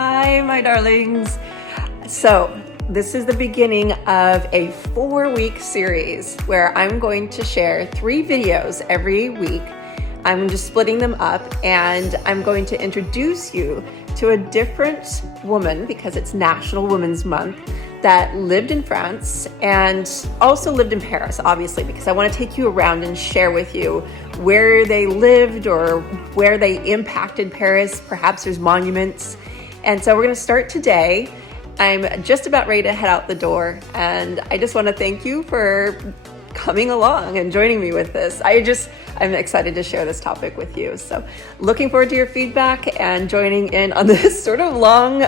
Hi, my darlings. So this is the beginning of a 4-week series where I'm going to share 3 videos every week. I'm just splitting them up and I'm going to introduce you to a different woman because it's National Women's Month that lived in France and also lived in Paris, obviously, because I want to take you around and share with you where they lived or where they impacted Paris. Perhaps there's monuments. And so we're going to start today. I'm just about ready to head out the door, and I just want to thank you for coming along and joining me with this. I'm excited to share this topic with you. So looking forward to your feedback and joining in on this sort of long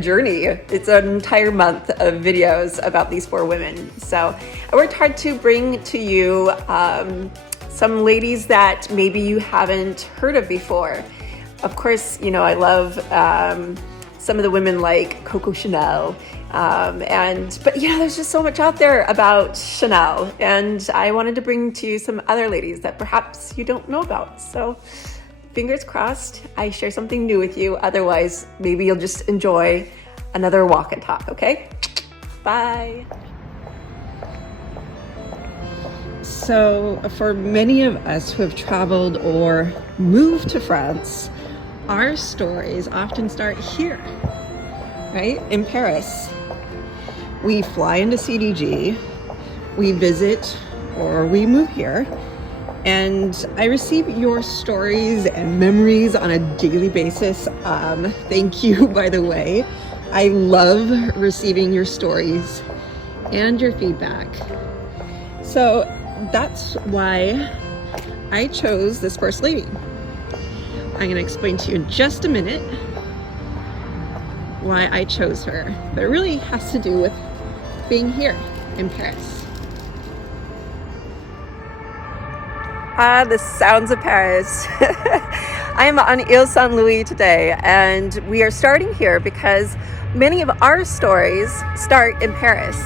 journey. It's an entire month of videos about these 4 women. So I worked hard to bring to you some ladies that maybe you haven't heard of before. Of course, you know, I love some of the women like Coco Chanel, but you know, there's just so much out there about Chanel, and I wanted to bring to you some other ladies that perhaps you don't know about. So fingers crossed I share something new with you. Otherwise, maybe you'll just enjoy another walk and talk, okay? Bye. So for many of us who have traveled or moved to France, our stories often start here, right? In Paris. We fly into CDG, we visit, or we move here, and I receive your stories and memories on a daily basis. Thank you, by the way. I love receiving your stories and your feedback. So that's why I chose this first lady. I'm going to explain to you in just a minute why I chose her, but it really has to do with being here in Paris. The sounds of Paris. I'm on Ile Saint-Louis today, and we are starting here because many of our stories start in Paris.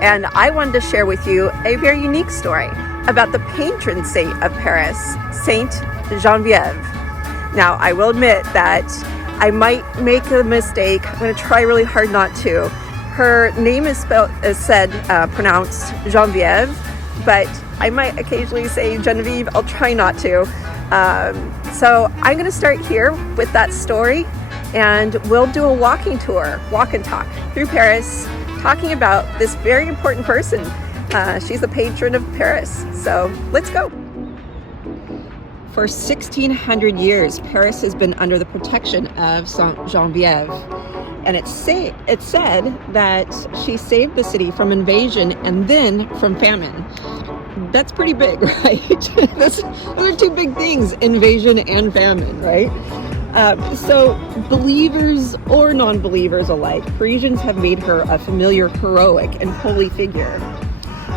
And I wanted to share with you a very unique story about the patron saint of Paris, Saint Geneviève. Now, I will admit that I might make a mistake. I'm going to try really hard not to. Her name is pronounced Geneviève, but I might occasionally say Geneviève. I'll try not to. So I'm going to start here with that story, and we'll do a walking tour, walk and talk through Paris, talking about this very important person. She's the patron of Paris. So let's go. For 1600 years, Paris has been under the protection of Saint Geneviève, and it's said that she saved the city from invasion and then from famine. That's pretty big, right? Those are 2 big things, invasion and famine, right? So believers or non-believers alike, Parisians have made her a familiar, heroic, and holy figure.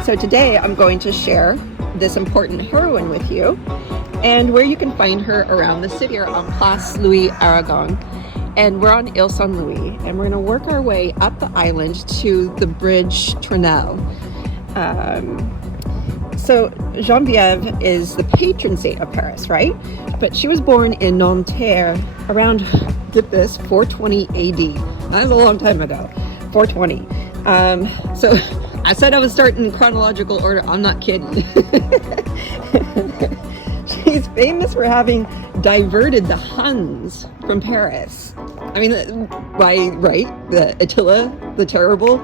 So today I'm going to share this important heroine with you, and where you can find her around the city or on Place Louis Aragon. And we're on Ile Saint-Louis, and we're going to work our way up the island to the bridge Tournelle. So Geneviève is the patron saint of Paris, right? But she was born in Nanterre around, get this, 420 AD. That was a long time ago, 420. So I said I was starting in chronological order. I'm not kidding. She's famous for having diverted the Huns from Paris. I mean, right? The Attila the Terrible,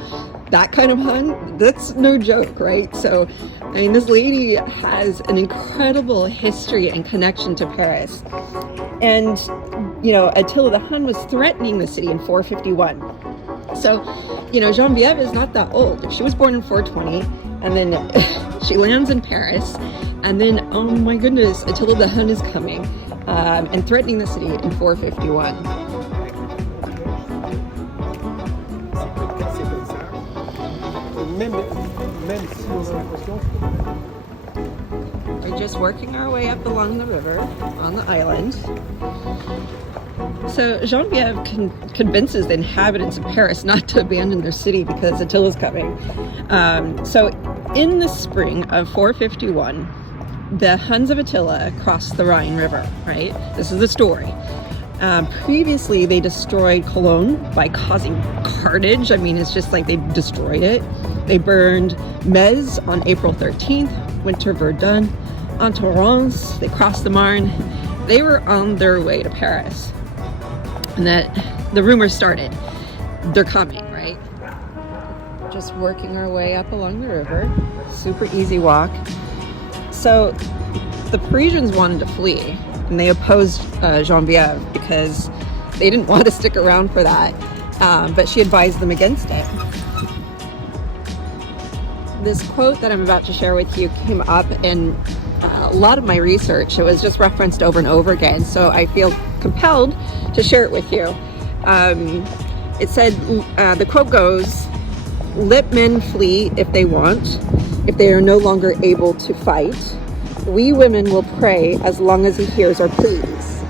that kind of Hun, that's no joke, right? So, I mean, this lady has an incredible history and connection to Paris. And, you know, Attila the Hun was threatening the city in 451. So, you know, Geneviève is not that old. She was born in 420, and then she lands in Paris, and then, oh my goodness, Attila the Hun is coming and threatening the city in 451. We're just working our way up along the river on the island. So Geneviève convinces the inhabitants of Paris not to abandon their city because Attila's coming. So in the spring of 451, the Huns of Attila crossed the Rhine River, right? This is the story. Previously, they destroyed Cologne by causing carnage. I mean, it's just like they destroyed it. They burned Metz on April 13th, went to Verdun, on Torrance, they crossed the Marne. They were on their way to Paris. And that the rumors started. They're coming, right? Just working our way up along the river. Super easy walk. So the Parisians wanted to flee, and they opposed Geneviève because they didn't want to stick around for that. But she advised them against it. This quote that I'm about to share with you came up in a lot of my research. It was just referenced over and over again, so I feel compelled to share it with you. It said, the quote goes, "Let men flee if they want, if they are no longer able to fight. We women will pray as long as he hears our pleas."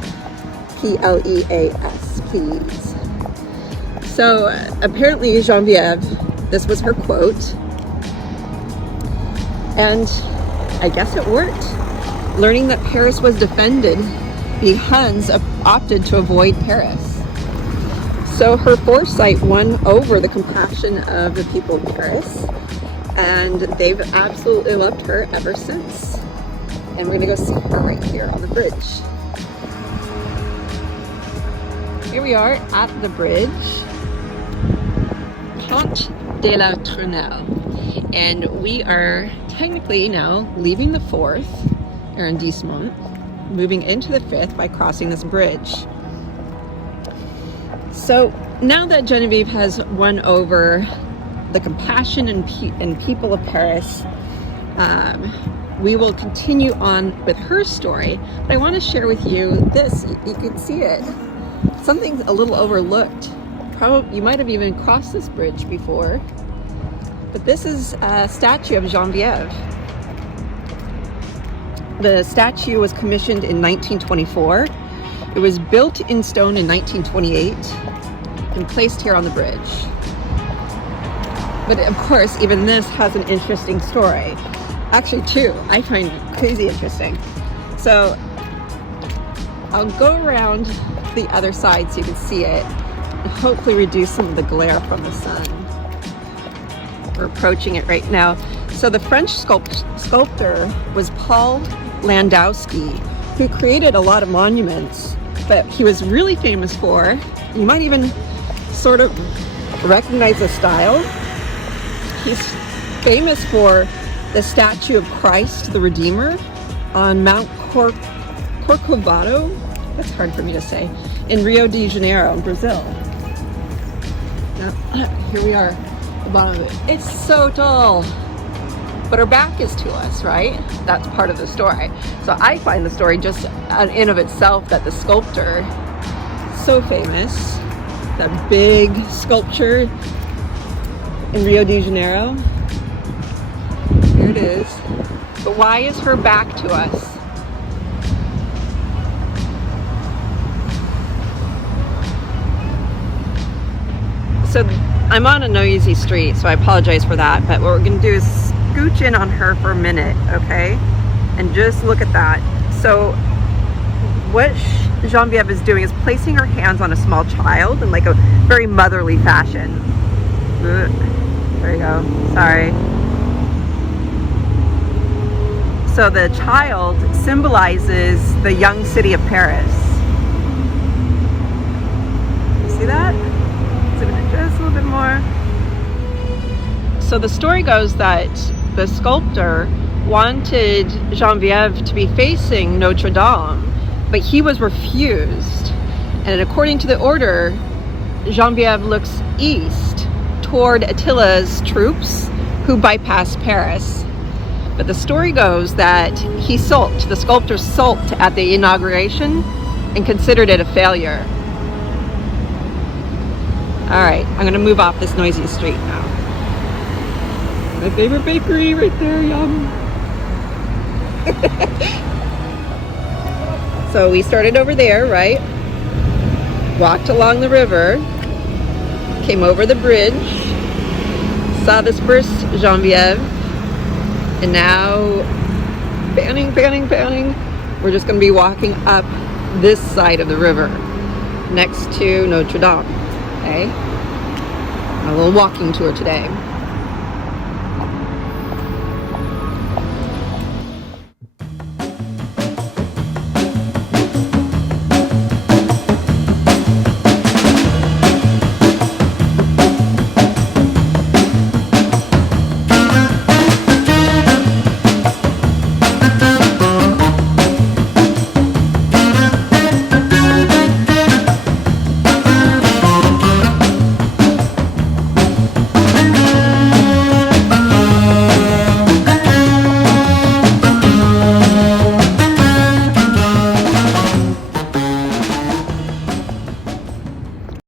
P-L-E-A-S, please. So apparently Geneviève, this was her quote, and I guess it worked. Learning that Paris was defended, the Huns opted to avoid Paris. So her foresight won over the compassion of the people of Paris, and they've absolutely loved her ever since. And we're gonna go see her right here on the bridge. Here we are at the bridge, Pont de la Tournelle, and we are technically now leaving the 4th arrondissement, moving into the 5th by crossing this bridge. So now that Geneviève has won over the compassion and people of Paris, we will continue on with her story. But I want to share with you this. You can see it. Something a little overlooked. Probably you might have even crossed this bridge before. But this is a statue of Geneviève. The statue was commissioned in 1924. It was built in stone in 1928 and placed here on the bridge. But of course, even this has an interesting story. Actually, two. I find it crazy interesting. So I'll go around the other side so you can see it and hopefully reduce some of the glare from the sun. We're approaching it right now. So the French sculptor was Paul Landowski, who created a lot of monuments, but he was really famous for, you might even sort of recognize the style. He's famous for the statue of Christ the Redeemer on Mount Corcovado, that's hard for me to say, in Rio de Janeiro, in Brazil. Now, here we are at the bottom of it. It's so tall, but our back is to us, right? That's part of the story. So I find the story just in of itself that the sculptor, so famous, that big sculpture in Rio de Janeiro. Here it is. But why is her back to us? So I'm on a noisy street, so I apologize for that. But what we're gonna do is scooch in on her for a minute, okay? And just look at that. So what Geneviève is doing is placing her hands on a small child in like a very motherly fashion. Ugh. There you go, sorry. So the child symbolizes the young city of Paris. You see that? Zoom in just a little bit more. So the story goes that the sculptor wanted Geneviève to be facing Notre Dame, but he was refused. And according to the order, Geneviève looks east toward Attila's troops who bypassed Paris. But the story goes that he sulked, the sculptor sulked at the inauguration and considered it a failure. All right, I'm gonna move off this noisy street now. My favorite bakery right there, yum. So we started over there, right? Walked along the river, came over the bridge, saw this first Geneviève, and now panning, we're just gonna be walking up this side of the river. next to Notre Dame. Okay, a little walking tour today.